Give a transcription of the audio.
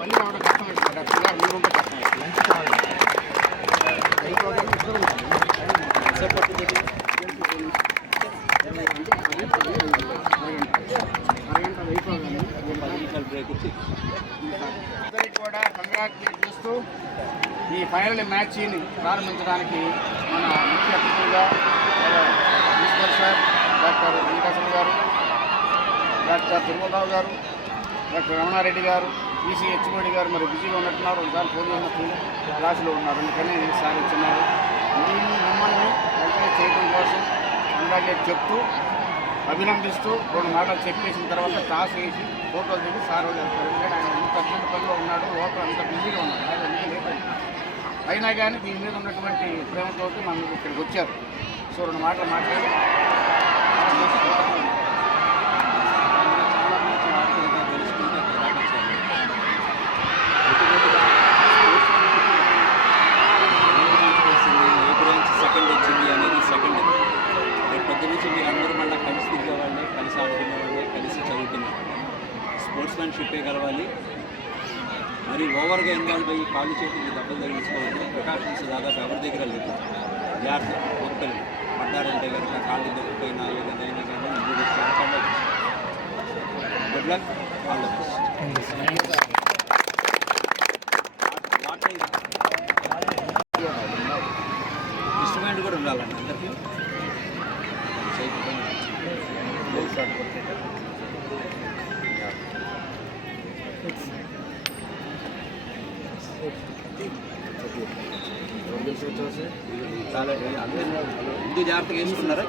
మళ్ళీ రావడం కష్టం అవుతుంది. మీరు ఉంటే కష్టం అందరికి కూడా కంగ్రాచులేట్ చేస్తూ ఈ ఫైనల్ మ్యాచ్ని ప్రారంభించడానికి మన ముఖ్య అతిథులుగా ప్రిన్సిపల్ సార్ డాక్టర్ వెంకటేశ్వర గారు, డాక్టర్ తిరుమలరావు గారు, డాక్టర్ రమణారెడ్డి గారు, ఈసీ హెచ్ఓడి గారు మరి బిజీగా ఉన్నట్టున్నారు. ఒకసారి ఫోన్ చేసినప్పుడు క్లాసులో ఉన్నారు, అందుకని సార్ ఇచ్చినారు. మిమ్మల్ని ఎంకరేజ్ చేయడం కోసం అలాగే చెప్తూ అభినందిస్తూ రెండు మాటలు చెప్పేసిన తర్వాత టాస్ వేసి ఫోటోలు దిగి సార్ వాళ్ళు వెళ్తారు. ఎందుకంటే ఆయన ఇంత అర్జెంట్ పనిలో ఉన్నాడు, లోపల అంత బిజీగా ఉన్నాడు. అదే లేట్ అయినా కానీ దీని మీద ఉన్నటువంటి ప్రేమతో మన ఇక్కడికి వచ్చారు. సో రెండు మాటలు మాట్లాడి సెకండ్ వచ్చింది అనేది సెకండ్. రేపు పొద్దు నుంచి మీరు అందరూ మళ్ళీ కలిసి తిరిగేవాళ్ళే, కలిసి ఆడుకునేవాళ్ళే, కలిసి చదువుకునేవాళ్ళే. స్పోర్ట్స్మెన్షిప్పే కలవాలి. మరి ఓవర్గా ఇన్వాల్వ్ అయ్యి కాళ్ళు చేతులు దెబ్బలు తగిలించుకోవాలి. ప్రికాషన్స్ దాదాపు ఎవరి దగ్గర లేదు. జాగ్రత్త ఒక్కరు పడ్డారంటే కనుక కాళ్ళు దొరికిపోయినా ఏదైనా కానీ ఇంజురీస్ చాలా good luck, all the best. Instrument కూడా ఉండాలండి అందరికీ. చాలా అందరూ ముందు జాగ్రత్తగా వేసుకున్నారా?